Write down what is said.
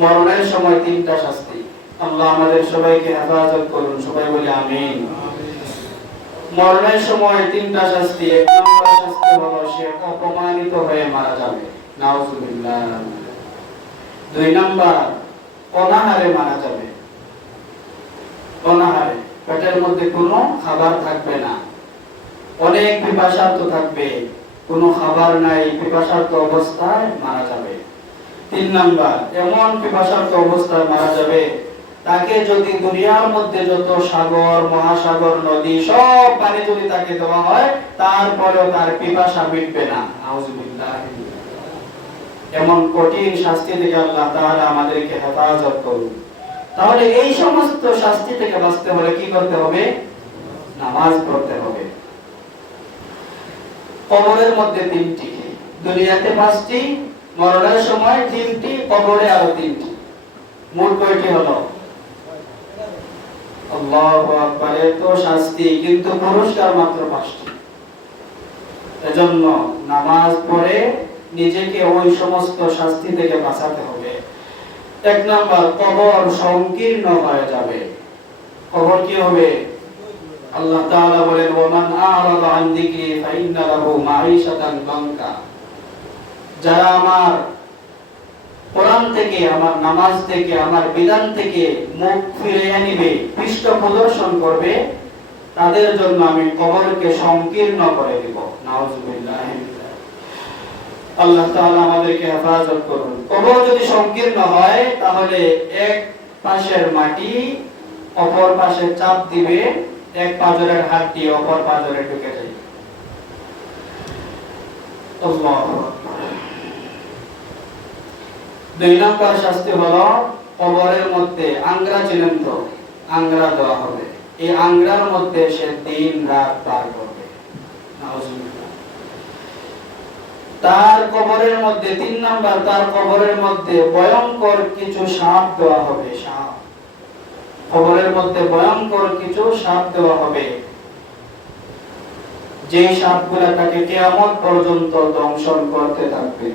মরণের সময় তিনটা শাস্তি। আল্লাহ আমাদের সবাইকে হেফাজত করুন, সবাই বলি আমিন। মরণের সময় তিনটা শাস্তি। এক নম্বর শাস্তি হলো সে অপমানিত হয়ে মারা যাবে, নাউজুবিল্লাহ। দুই নম্বর অনাহারে মারা যাবে, অনাহারে, পেটের মধ্যে কোনো খাবার থাকবে না, অনেক পিপাসার্ত থাকবে, কোনো খাবার নাই, পিপাসার্ত অবস্থায় মারা যাবে। তিন নাম্বার এমন পিপাসার্ত অবস্থায় মারা যাবে তাকে যদি দুনিয়ার মধ্যে যত সাগর, মহাসাগর, নদী সব পানি যদি তাকে দেওয়া হয় তারপরেও তার পিপাসা মিটবে না, নাউজুবিল্লাহ। এমন কঠিন শাস্তি থেকে আল্লাহ তাআলা আমাদেরকে হেফাজত করুন। তাহলে এই সমস্ত শাস্তি থেকে বাঁচতে হলে কি করতে হবে? নামাজ পড়তে হবে। কবরের মধ্যে তিনটি, দুনিয়াতে পাঁচটি, মরণের সময় তিনটি, কবরে আরো তিনটি, মোট কয়টি হলো? আল্লাহু আকবার। এত শাস্তি কিন্তু পুরস্কার মাত্র 5টি। এজন্য নামাজ পড়ে নিজেকে ওই সমস্ত শাস্তি থেকে বাঁচাতে হবে। এক নাম্বার, কবর সংকীর্ণ হয়ে যাবে। কবর কি হবে? আল্লাহ তাআলা বলেন ওমান আ'রাদা আন যিকরি ফাইন্না লাহু মাঈশাতান দানকা। যারা আমার কোরআন থেকে, আমার নামাজ থেকে, আমার বিধান থেকে মুখ ফিরিয়ে নিবে, পৃষ্ঠ প্রদর্শন করবে, তাদের জন্য আমি কবরকে সংকীর্ণ করে দেব, নাউজুবিল্লাহ। আল্লাহ তাআলা আমাদেরকে হেফাজত করুন। কবর যদি সংকীর্ণ হয় তাহলে এক পাশের মাটি অপর পাশে চাপ দিবে, এক পাঁজরের হাড্ডি অপর পাঁজরে ঢুকে যাবে। আল্লাহু আকবার। দুই নম্বর শাস্তি হলো কবরের মধ্যে আংরা, চিনেন তো? আংরা দেওয়া হবে। এই আংরার মধ্যে সে দিন রাত পার করবে, নাউজুবিল্লাহ। তার কবরের মধ্যে তিন নাম্বার, তার কবরের মধ্যে ভয়ঙ্কর কিছু সাপ দেওয়া হবে, সাপ। কবরের মধ্যে ভয়ঙ্কর কিছু সাপ দেওয়া হবে, যে সাপগুলা তাকে কিয়ামত পর্যন্ত দংশন করতে থাকবে।